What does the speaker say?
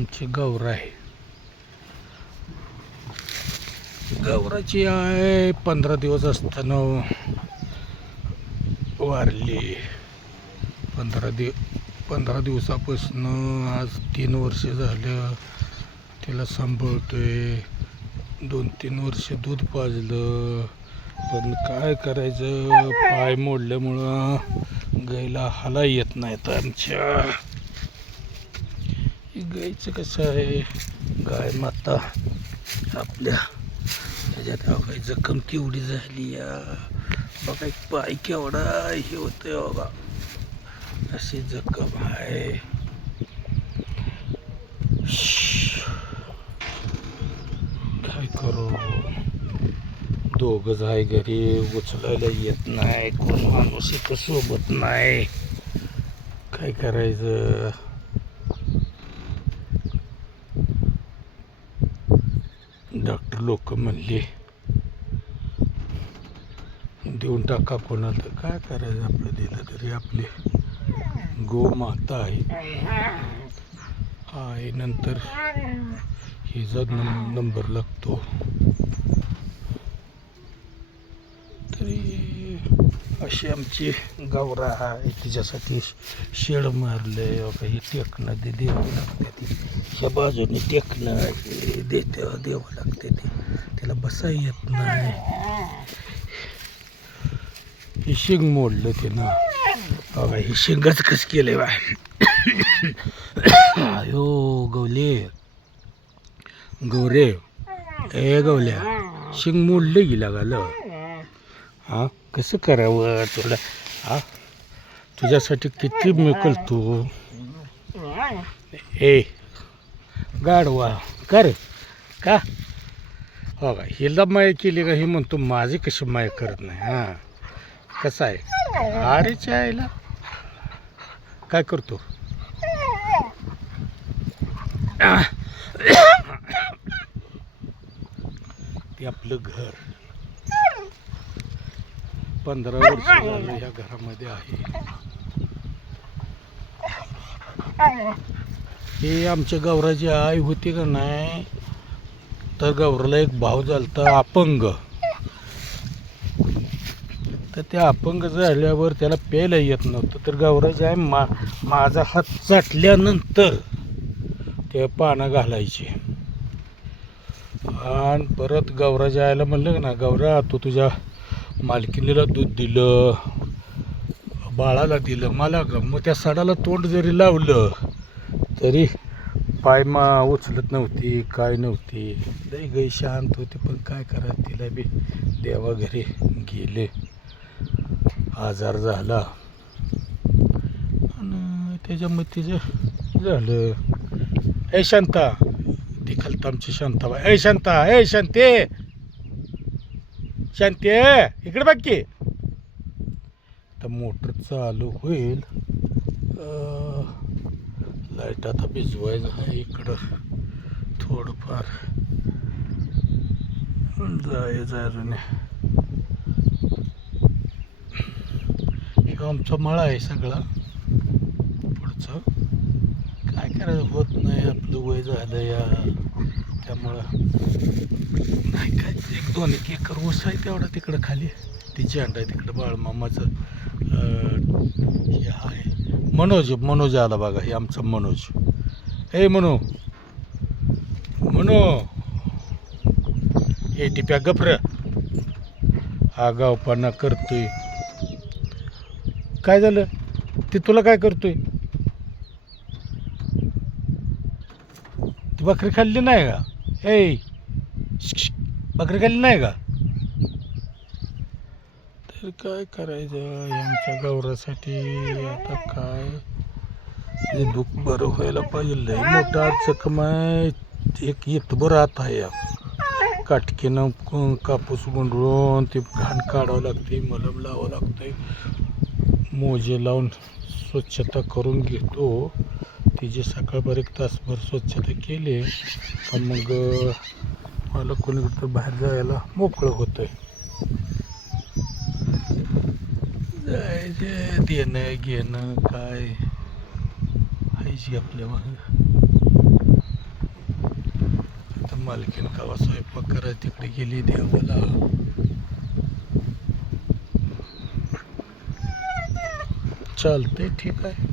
आमची गौरा आहे. गौराची आहे 15 दिवस असताना वारली. 15 दिवसापासून आज 3 वर्ष झालं तिला सांभाळतोय. 2-3 वर्ष दूध पाजलं, पण काय करायचं, पाय मोडल्यामुळं गाईला हाला येत नाहीत आमच्या. गाईचं कसं आहे, गाय माता आपल्या ह्याच्यात काही जखम केवढी झाली या बघा, एक पाय केवढा हे होतंय बघा, अशी जखम आहे. काय करू, दोघंच आहे घरी, उचलायला येत नाही, कोण माणूस इथं सोबत नाही, काय करायचं. डॉक्टर लोक म्हणले देऊन टाका कोणाला, तर काय करायचं, आपलं दिलं तरी आपली गोमाता आहे. नंतर हिचा नंबर लागतो. तरी अशी आमची गौरा आहे. तिच्यासाठी शेड मारलंय, हे टेकणं ते द्यावं लागते, ती ह्या बाजूने टेकणं द्यावं लागते, तिला बसा येत नाही. हे शिंग मोडलं ते ना बघा, हे शिंगच कस केलंय बा. अयो गौरे ए गवल्या, शिंग मोडलं गेला गाल. हा कसं करावं तुला, हा तुझ्यासाठी किती मी करतो. ए गाडवा कर का, हो का, हिला माय केली का, ही म्हणतो माझी कशी माय करत नाही. हां कसं आहे, अरे चायला काय करतो. ते आपलं घर 15 वर्ष झालं ह्या घरामध्ये आहे. हे आमच्या गौराची आई होती का नाही, तर गौराला एक भाव झालता अपंग. तर त्या अपंग झाल्यावर त्याला प्यायला येत नव्हतं, तर गौराची आई माझा हात चाटल्यानंतर ते पानं घालायचे. आणि परत गौराच्या आईला म्हणलं ना, गौरा तू तुझ्या मालकिनीला दूध दिलं, बाळाला दिलं, मला ग, मग त्या सडाला तोंड जरी लावलं तरी पाय उचलत नव्हती, काय नव्हती. लई गाई शांत होती, पण काय करा, तिला बी देवा घरी गेले, आजार झाला आणि त्याच्यामध्ये तिचं झालं. ए शांता, ती खालतं आमची शांताबाई. ए शांता, ए शांते, शांते इकडे बघ की. तर मोटर चालू होईल, लाईट आता भिजवायचं आहे इकडं, थोडंफार जायचं अजून. हे आमचा मळा आहे सगळा पुढचं, काय करायचं, होत नाही, आपलं वय झालं या, त्यामुळं नाही काय. 1-2 एकर ऊस आहे तेवढा तिकडं खाली, ती झेंडा आहे तिकडं बाळमामाचं. हे आहे मनोज आला बघा, हे आमचा मनोज. हे म्हणू हे टिप्या गप्र, हा गावपणा करतोय. काय झालं ते, तुला काय करतोय, ती बकरी खाल्ली नाही का, ए बकरी खाल्ली नाही का. तर काय करायचं आमच्या गौरासाठी, आता काय दुःख बरं व्हायला पाहिजे. लय मोठा जखम आहे, एक इतभर आत आहे. काटकीनं कापूस गुंडळून ते घाण काढावं लागते, मलम लावावं लागते, मोजे लावून स्वच्छता करून घेतो. तिची सकाळभर 1 तासभर स्वच्छता केली का मग मला कोणीकडं बाहेर जायला मोकळं होतं. जायचं देणं घेणं काय आहेच आपल्या मागं. मालकीन कावा स्वयंपाक करायला तिकडे गेली देवाला. चालतंय, ठीक आहे.